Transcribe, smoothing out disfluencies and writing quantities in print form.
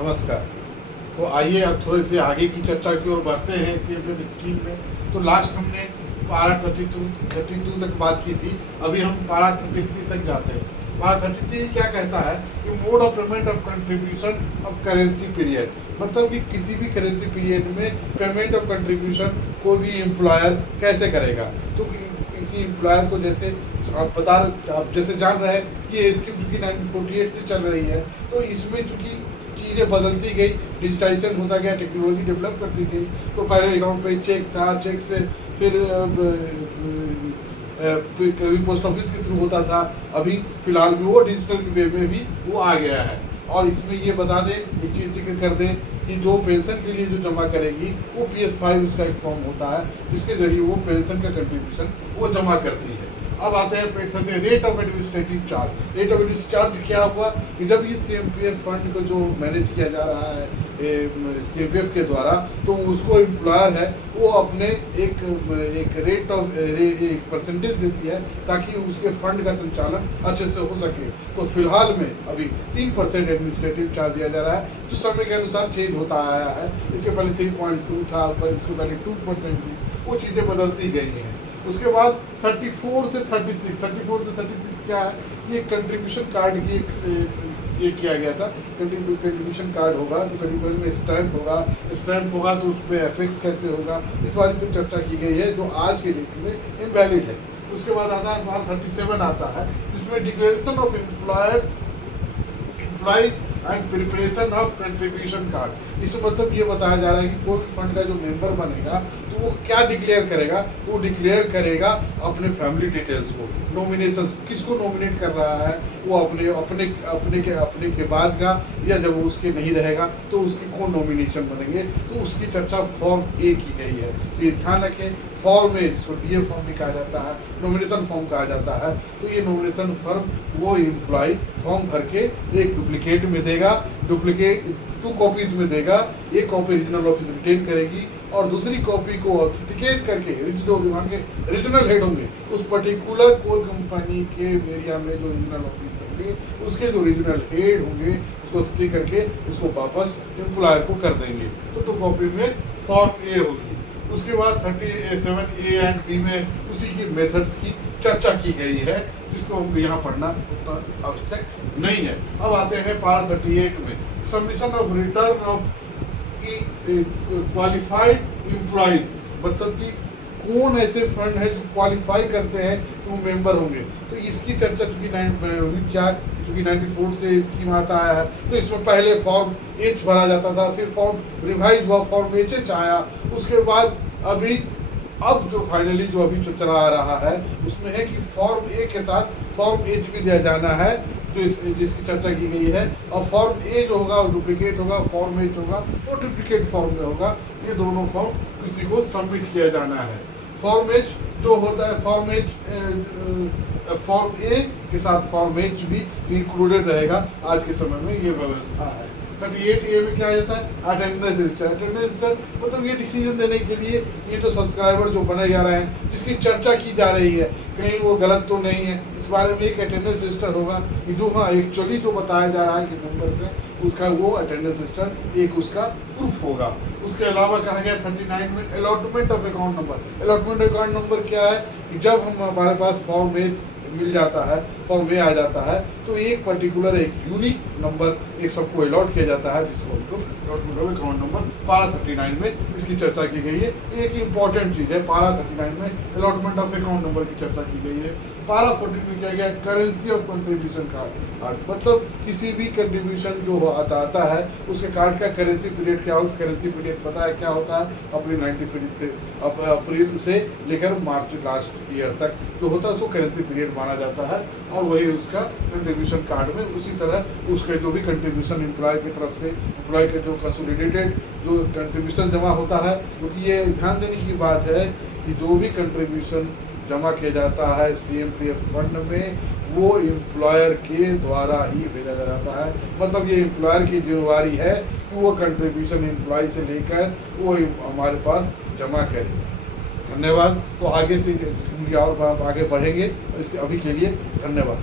नमस्कार। तो आइए अब थोड़े से आगे की चर्चा की ओर बढ़ते हैं सीएमपीएफ स्कीम में। तो लास्ट हमने पारा 32 तक बात की थी, अभी हम पारा 33 तक जाते हैं। पारा 33 क्या कहता है कि mode of payment of contribution of currency period, मतलब कि किसी भी करेंसी पीरियड में पेमेंट ऑफ कंट्रीब्यूशन को भी एम्प्लॉयर कैसे करेगा। तो किसी एम्प्लॉयर को जैसे आप जैसे जान रहे हैं कि ये स्कीम चूँकि 1948 से चल रही है, तो इसमें चूँकि चीज़ें बदलती गई, डिजिटाइजेशन होता गया, टेक्नोलॉजी डेवलप करती गई। तो पहले अकाउंट पे चेक था, चेक से फिर कभी पोस्ट ऑफिस के थ्रू होता था, अभी फिलहाल भी वो डिजिटल वे में भी वो आ गया है। और इसमें ये बता दें, एक चीज़ जिक्र कर दें कि जो पेंशन के लिए जो जमा करेगी वो PS5 उसका एक फॉर्म होता है, जिसके जरिए वो पेंशन का कंट्रीब्यूशन वो जमा करती है। अब आते हैं rate of administrative charge. Rate of administrative charge क्या हुआ कि जब ये सीएमपीएफ फंड को जो मैनेज किया जा रहा है सीएमपीएफ के द्वारा, तो उसको एम्प्लॉयर है वो अपने एक रेट ऑफ एक परसेंटेज देती है ताकि उसके फंड का संचालन अच्छे से हो सके। तो फिलहाल में अभी 3% एडमिनिस्ट्रेटिव चार्ज दिया जा रहा है, जो समय के अनुसार चेंज होता आया है। इसके पहले 3.2 था, इसके पहले 2% थी, वो चीज़ें बदलती गई हैं। उसके बाद 34 से 36 क्या है कि एक कंट्रीब्यूशन कार्ड की ये किया गया था। कंट्रीब्यूशन कार्ड होगा तो कंट्रीब्यूशन में स्टैंप होगा तो उस पर एफेक्स कैसे होगा, इस बारे में चर्चा की गई है, जो आज के डेट में इनवैलिड है। उसके बाद आता है पारा 37 आता है, जिसमें declaration of employees and preparation of contribution card. इसमें मतलब ये बताया जा रहा है कि कोई भी फंड का जो मेंबर बनेगा तो वो क्या डिक्लेयर करेगा, वो डिक्लेयर करेगा अपने फैमिली डिटेल्स को, नॉमिनेशन किसको नॉमिनेट कर रहा है, वो अपने के बाद का, या जब वो उसके नहीं रहेगा तो उसके कौन नॉमिनेशन बनेंगे। तो उसकी चर्चा फॉर्म ए की गई है। तो ये ध्यान रखें, फॉर्म ए जिसको DA फॉर्म भी कहा जाता है, नॉमिनेशन फॉर्म कहा जाता है। तो ये नॉमिनेशन फॉर्म वो एम्प्लॉय फॉर्म भर के एक डुप्लीकेट में देगा, 2 कॉपीज में देगा। एक कॉपी रीजनल ऑफिस रिटेन करेगी और दूसरी कॉपी को ऑथेंटिकेट करके जो विभाग के रीजनल हेड होंगे उस पर्टिकुलर कोल कंपनी के एरिया में जो रीजनल ऑफिस होंगे उसके जो रीजनल हेड होंगे उसको ऑथेंटिकेट करके उसको वापस एम्प्लॉयर को कर देंगे। तो 2 कॉपी में फॉर्म ए होगी। उसके बाद 37A एंड B में उसी की मेथड्स की चर्चा की गई है, जिसको हम यहाँ पढ़ना उतना आवश्यक नहीं है। अब आते हैं पारा 38 में, submission of return of qualified employees, मतलब कि कौन ऐसे फंड है जो क्वालिफाई करते हैं कि वो मेंबर होंगे। तो इसकी चर्चा चूँकि 94 से स्कीम आता है, तो इसमें पहले फॉर्म H भरा जाता था, फिर फॉर्म रिवाइज हुआ, फॉर्म HH आया। उसके बाद अब जो फाइनली जो अभी जो चला आ रहा है उसमें है कि फॉर्म ए के साथ फॉर्म H भी दिया जाना है, जो जिसकी चर्चा की गई है। और फॉर्म ए जो होगा डुप्लीकेट होगा, फॉर्म H होगा वो डुप्लीकेट फॉर्म में होगा। ये दोनों फॉर्म किसी को सबमिट किया जाना है। फॉर्म H जो होता है, फॉर्म ए के साथ फॉर्म H भी इंक्लूडेड रहेगा। आज के समय में ये व्यवस्था है। 38A में क्या आ जाता है, अटेंडेंस रजिस्टर, मतलब ये डिसीजन देने के लिए ये जो सब्सक्राइबर जो बने जा रहे हैं, जिसकी चर्चा की जा रही है, कहीं वो गलत तो नहीं है, इस बारे में एक अटेंडेंस रजिस्टर होगा कि जो एक्चुअली जो बताया जा रहा है कि मेंबर्स हैं, उसका वो अटेंडेंस रजिस्टर एक उसका प्रूफ होगा। उसके अलावा कहा गया 39 में allotment of account number. Allotment account number क्या है कि जब हमारे पास फॉर्म ए मिल जाता है, फॉर्म में आ जाता है, तो एक पर्टिकुलर एक यूनिक नंबर एक सबको अलॉट किया जाता है, जिसको हम लोग अलॉटमेंट ऑफ अकाउंट नंबर पारा 39 में इसकी चर्चा की गई है। एक इंपॉर्टेंट चीज़ है, पारा 39 में अलॉटमेंट ऑफ अकाउंट नंबर की चर्चा की गई है। पारा 40 में क्या गया, करेंसी ऑफ कंट्रीब्यूशन कार्ड, मतलब किसी भी कंट्रीब्यूशन जो आता है उसके कार्ड का करेंसी पीरियड क्या होता है। करेंसी पीरियड पता है क्या होता है, अप्रैल से लेकर मार्च लास्ट ईयर तक जो होता है उसको करेंसी पीरियड माना जाता है, और वही उसका कंट्रीब्यूशन कार्ड में उसी तरह उसके जो भी कंट्रीब्यूशन एम्प्लॉय की तरफ से एम्प्लॉय के जो कंसोलिडेटेड जो कंट्रीब्यूशन जमा होता है, क्योंकि ये ध्यान देने की बात है कि जो भी कंट्रीब्यूशन जमा किया जाता है सीएमपीएफ फंड में वो एम्प्लॉयर के द्वारा ही भेजा जाता है। मतलब ये एम्प्लॉयर की जिम्मेवारी है कि वो कंट्रीब्यूशन एम्प्लॉय से लेकर वो हमारे पास जमा करे। धन्यवाद। तो आगे से और आगे बढ़ेंगे, इससे अभी के लिए धन्यवाद।